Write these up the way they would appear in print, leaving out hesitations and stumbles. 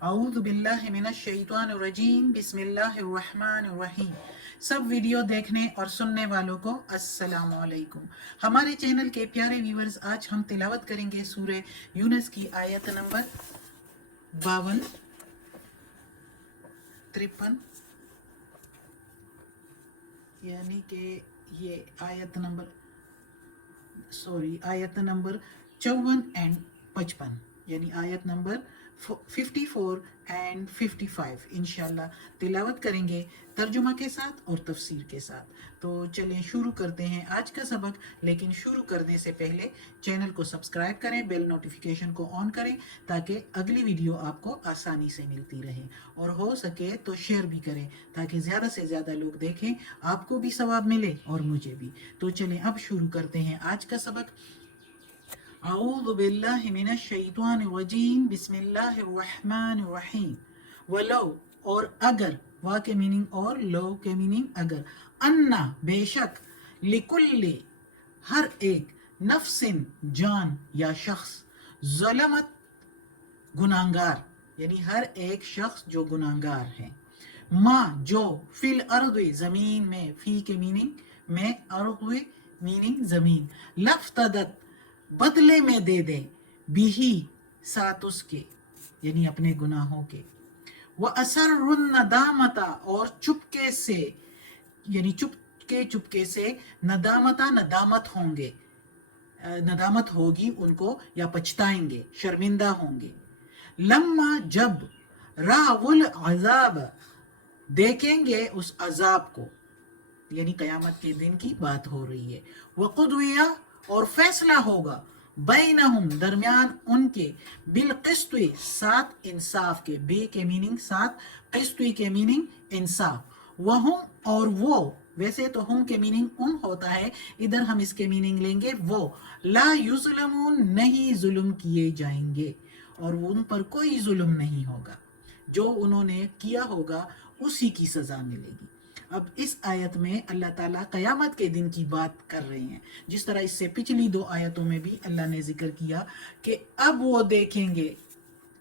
अऊज़ु बिल्लाहि मिनश शैतानिर रजीम बिस्मिल्लाहिर रहमानिर रहीम। सब वीडियो देखने और सुनने वालों को अस्सलाम वालेकुम। हमारे चैनल के प्यारे व्यूअर्स, आज हम तिलावत करेंगे सूरह यूनुस की आयत नंबर 52, 53, यानी कि ये आयत नंबर 54 एंड 55, यानी आयत नंबर 54 एंड 55 इंशाल्लाह तिलावत करेंगे तर्जुमा के साथ और तफसीर के साथ। तो चलिए शुरू करते हैं आज का सबक। लेकिन शुरू करने से पहले चैनल को सब्सक्राइब करें, बेल नोटिफिकेशन को ऑन करें ताकि अगली वीडियो आपको आसानी से मिलती रहे, और हो सके तो शेयर भी करें ताकि ज़्यादा से ज़्यादा लोग देखें, आपको भी सवाब मिले और मुझे भी। तो चलें अब शुरू करते हैं आज का सबक। अऊज़ु बिल्लाहि मिनश शैतानिर रजीम बिस्मिल्लाहिर रहमानिर रहीम। वलो, और अगर, वा के मीनिंग और, लो के मीनिंग अगर, अन्ना बेशक, लिकुल्ली हर एक, नफ्सिन जान या शख्स, ज़लमत गुनाहगार, यानी हर एक शख्स जो गुनाहगार है, माँ जो, फिल अर्द जमीन में, फी के मीनिंग में, अर्द मीनिंग जमीन, लफ्तदत बदले में दे दे, बिही साथ उसके, यानी अपने गुनाहों के, वह असर्रुन नदामता, और चुपके से, यानी चुपके से, नदामता नदामत होंगे, नदामत होगी उनको या पछताएंगे, शर्मिंदा होंगे, लम्मा जब, रावुल अजाब देखेंगे उस अजाब को, यानी कयामत के दिन की बात हो रही है, वक़ुदिया और फैसला होगा, बैनहुम दरमियान उनके, बिल क़िस्त साथ इंसाफ के, बे के मीनिंग साथ, क़िस्त के मीनिंग इंसाफ, वहुम और वो, वैसे तो हम के मीनिंग उन होता है, इधर हम इसके मीनिंग लेंगे वो, ला युज़लमून नहीं जुल्म किए जाएंगे, और उन पर कोई जुल्म नहीं होगा, जो उन्होंने किया होगा उसी की सज़ा मिलेगी। अब इस आयत में अल्लाह ताला क़यामत के दिन की बात कर रहे हैं, जिस तरह इससे पिछली दो आयतों में भी अल्लाह ने जिक्र किया कि अब वो देखेंगे,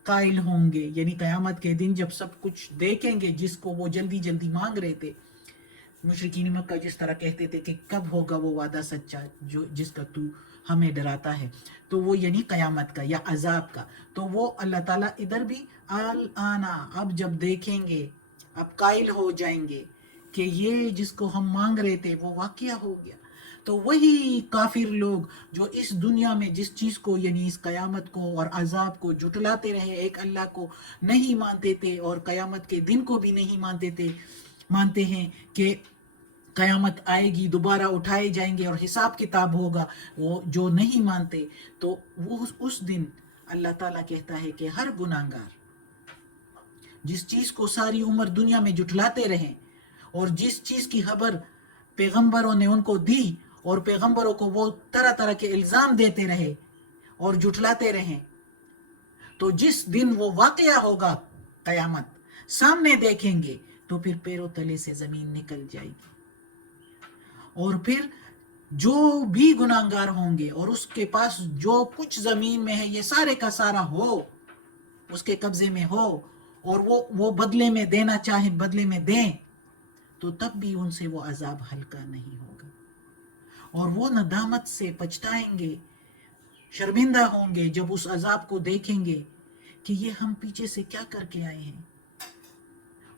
कायल होंगे, यानी क़यामत के दिन जब सब कुछ देखेंगे जिसको वो जल्दी जल्दी मांग रहे थे। मुशरिकीन मक्का जिस तरह कहते थे कि कब होगा वो वादा सच्चा जो जिसका तू हमें डराता है, तो वो यानी क़यामत का या अजाब का। तो वो अल्लाह ताला इधर भी अल आना, अब जब देखेंगे, अब कायल हो जाएंगे कि ये जिसको हम मांग रहे थे वो वाक़या हो गया। तो वही काफिर लोग जो इस दुनिया में जिस चीज़ को, यानी इस क़यामत को और अजाब को जुटलाते रहे, एक अल्लाह को नहीं मानते थे और क़यामत के दिन को भी नहीं मानते थे, मानते हैं कि क़यामत आएगी, दोबारा उठाए जाएंगे और हिसाब किताब होगा, वो जो नहीं मानते, तो वो उस दिन अल्लाह ताला कहता है कि हर गुनाहगार जिस चीज़ को सारी उम्र दुनिया में जुटलाते रहे और जिस चीज़ की खबर पैगंबरों ने उनको दी और पैगंबरों को वो तरह तरह के इल्ज़ाम देते रहे और जुटलाते रहे, तो जिस दिन वो वाक़या होगा क़यामत, सामने देखेंगे, तो फिर पैरों तले से ज़मीन निकल जाएगी, और फिर जो भी गुनाहगार होंगे और उसके पास जो कुछ ज़मीन में है ये सारे का सारा हो, उसके कब्ज़े में हो, और वो बदले में देना चाहे बदले में दें, तो तब भी उनसे वो अजाब हल्का नहीं होगा, और वो नदामत से पछताएंगे, शर्मिंदा होंगे जब उस अजाब को देखेंगे कि ये हम पीछे से क्या करके आए हैं।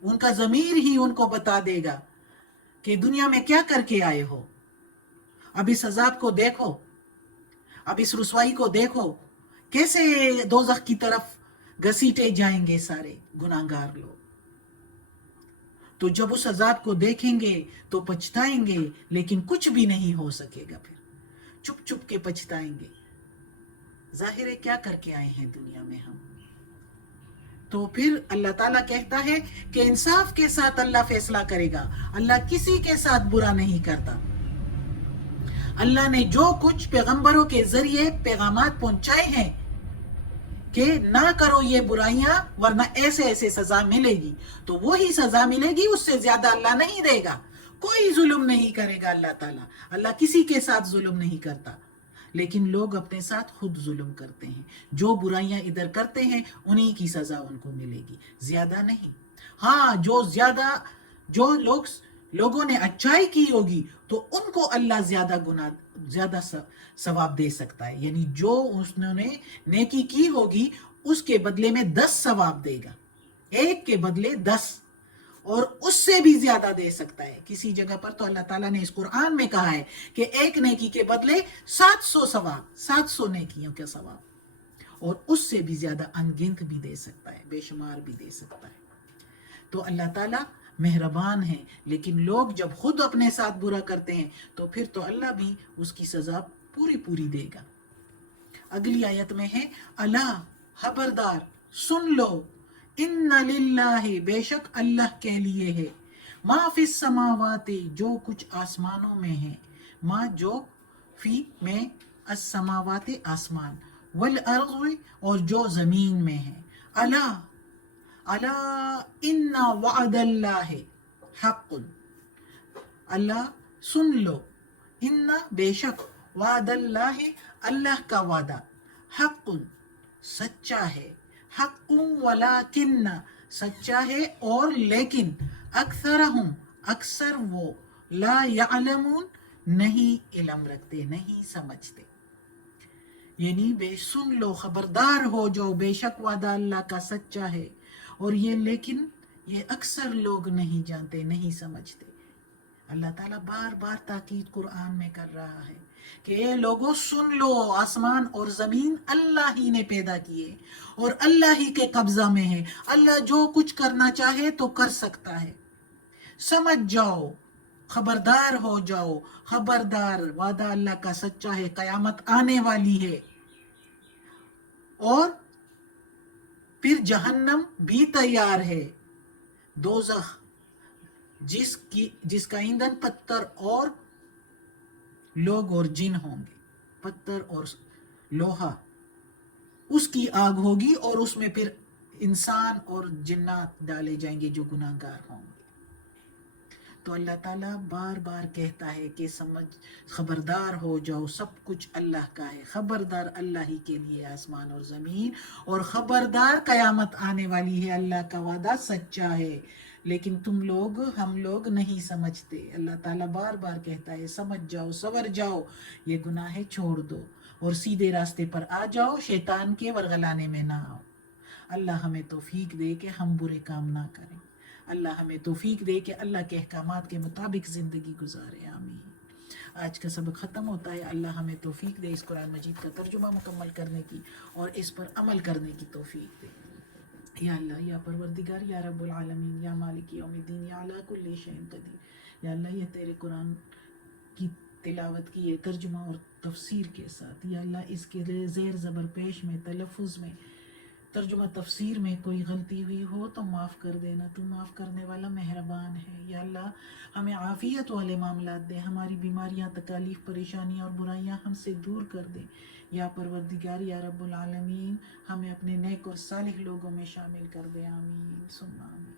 उनका ज़मीर ही उनको बता देगा कि दुनिया में क्या करके आए हो। अब इस अजाब को देखो, अब इस रुसवाई को देखो, कैसे दोज़ख की तरफ घसीटे जाएंगे सारे गुनाहगार लोग। तो जब उस अजाब को देखेंगे तो पछताएंगे, लेकिन कुछ भी नहीं हो सकेगा, फिर चुप चुप के पछताएंगे। जाहिर है क्या करके आए हैं दुनिया में हम। तो फिर अल्लाह ताला कहता है कि इंसाफ के साथ अल्लाह फैसला करेगा, अल्लाह किसी के साथ बुरा नहीं करता। अल्लाह ने जो कुछ पैगंबरों के जरिए पैगामात पहुंचाए हैं कि ना करो ये बुराइयां वरना ऐसे ऐसे सजा मिलेगी, तो वही सजा मिलेगी, उससे ज्यादा अल्लाह नहीं देगा। कोई जुल्म नहीं करेगा अल्लाह ताला, अल्लाह किसी के साथ जुल्म नहीं करता। لیکن لوگ اپنے ساتھ خود ظلم کرتے ہیں. جو برائیاں ادھر کرتے ہیں انہی کی سزا ان کو ملے گی, زیادہ نہیں. ہاں جو لوگوں نے اچھائی کی ہوگی تو ان کو اللہ زیادہ ثواب دے سکتا ہے. یعنی جو انہوں نے نیکی کی ہوگی اس کے بدلے میں 10 ثواب دے گا, ایک کے بدلے 10, اور اس سے بھی زیادہ دے سکتا ہے. کسی جگہ پر تو اللہ تعالیٰ نے اس قرآن میں کہا ہے کہ ایک نیکی کے بدلے 700 ثواب, 700 نیکیوں کا ثواب, اور اس سے بھی زیادہ انگنت بھی دے سکتا ہے, بے شمار بھی دے سکتا ہے. تو اللہ تعالیٰ مہربان ہے, لیکن لوگ جب خود اپنے ساتھ برا کرتے ہیں تو پھر تو اللہ بھی اس کی سزا پوری دے گا. اگلی آیت میں ہے الا, خبردار, سن لو, ان للہ, بے شک اللہ کے لیے ہے, ما فی السماوات, جو کچھ آسمانوں میں ہے, ما جو فی میں, السماوات آسمان, والارض اور جو زمین میں ہے. الا, الا ان وعد اللہ حق, اللہ سن لو, ان بے شک, وعد اللہ اللہ کا وعدہ, حق سچا ہے, حق ولیکن سچا ہے, اور لیکن, اکثرہم اکثر وہ, لا یعلمون نہیں علم رکھتے, نہیں سمجھتے. یعنی سن لو, خبردار ہو جاؤ, بے شک وعدہ اللہ کا سچا ہے, اور لیکن یہ اکثر لوگ نہیں جانتے, نہیں سمجھتے. اللہ تعالیٰ بار بار تاکید قرآن میں کر رہا ہے کہ اے لوگوں سن لو, آسمان اور زمین اللہ ہی نے پیدا کیے اور اللہ ہی کے قبضہ میں ہے. اللہ جو کچھ کرنا چاہے تو کر سکتا ہے. سمجھ جاؤ, خبردار ہو جاؤ, خبردار, وعدہ اللہ کا سچا ہے, قیامت آنے والی ہے, اور پھر جہنم بھی تیار ہے, دوزخ جس کا ایندھن پتھر اور لوگ اور جن ہوں گے, پتھر اور لوہا, اس کی آگ ہوگی, اور اس میں پھر انسان اور جنات ڈالے جائیں گے جو گناہ گار ہوں گے. تو اللہ تعالیٰ بار بار کہتا ہے کہ خبردار ہو جاؤ, سب کچھ اللہ کا ہے, خبردار اللہ ہی کے لیے آسمان اور زمین, اور خبردار قیامت آنے والی ہے, اللہ کا وعدہ سچا ہے, لیکن ہم لوگ نہیں سمجھتے. اللہ تعالیٰ بار بار کہتا ہے سمجھ جاؤ, سور جاؤ, یہ گناہ چھوڑ دو اور سیدھے راستے پر آ جاؤ, شیطان کے ورغلانے میں نہ آؤ. اللہ ہمیں توفیق دے کہ ہم برے کام نہ کریں, اللہ ہمیں توفیق دے کہ اللہ کے احکامات کے مطابق زندگی گزارے. آمین. آج کا سبق ختم ہوتا ہے. اللہ ہمیں توفیق دے اس قرآن مجید کا ترجمہ مکمل کرنے کی اور اس پر عمل کرنے کی توفیق دے. یا اللہ, یا پروردگار, یا رب العالمین, یا مالک یوم الدین, یا علی کل شیء قدیر. یا اللہ, یہ تیرے قرآن کی تلاوت کی ترجمہ اور تفسیر کے ساتھ, یا اللہ اس کے زیر زبر پیش میں, تلفظ میں, ترجمہ تفسیر میں کوئی غلطی ہوئی ہو تو معاف کر دینا, تو معاف کرنے والا مہربان ہے. یا اللہ ہمیں عافیت والے معاملات دے, ہماری بیماریاں, تکالیف, پریشانیاں اور برائیاں ہم سے دور کر دے. یا پروردگار, یا رب العالمین, ہمیں اپنے نیک اور صالح لوگوں میں شامل کر دے. آمین ثم آمین.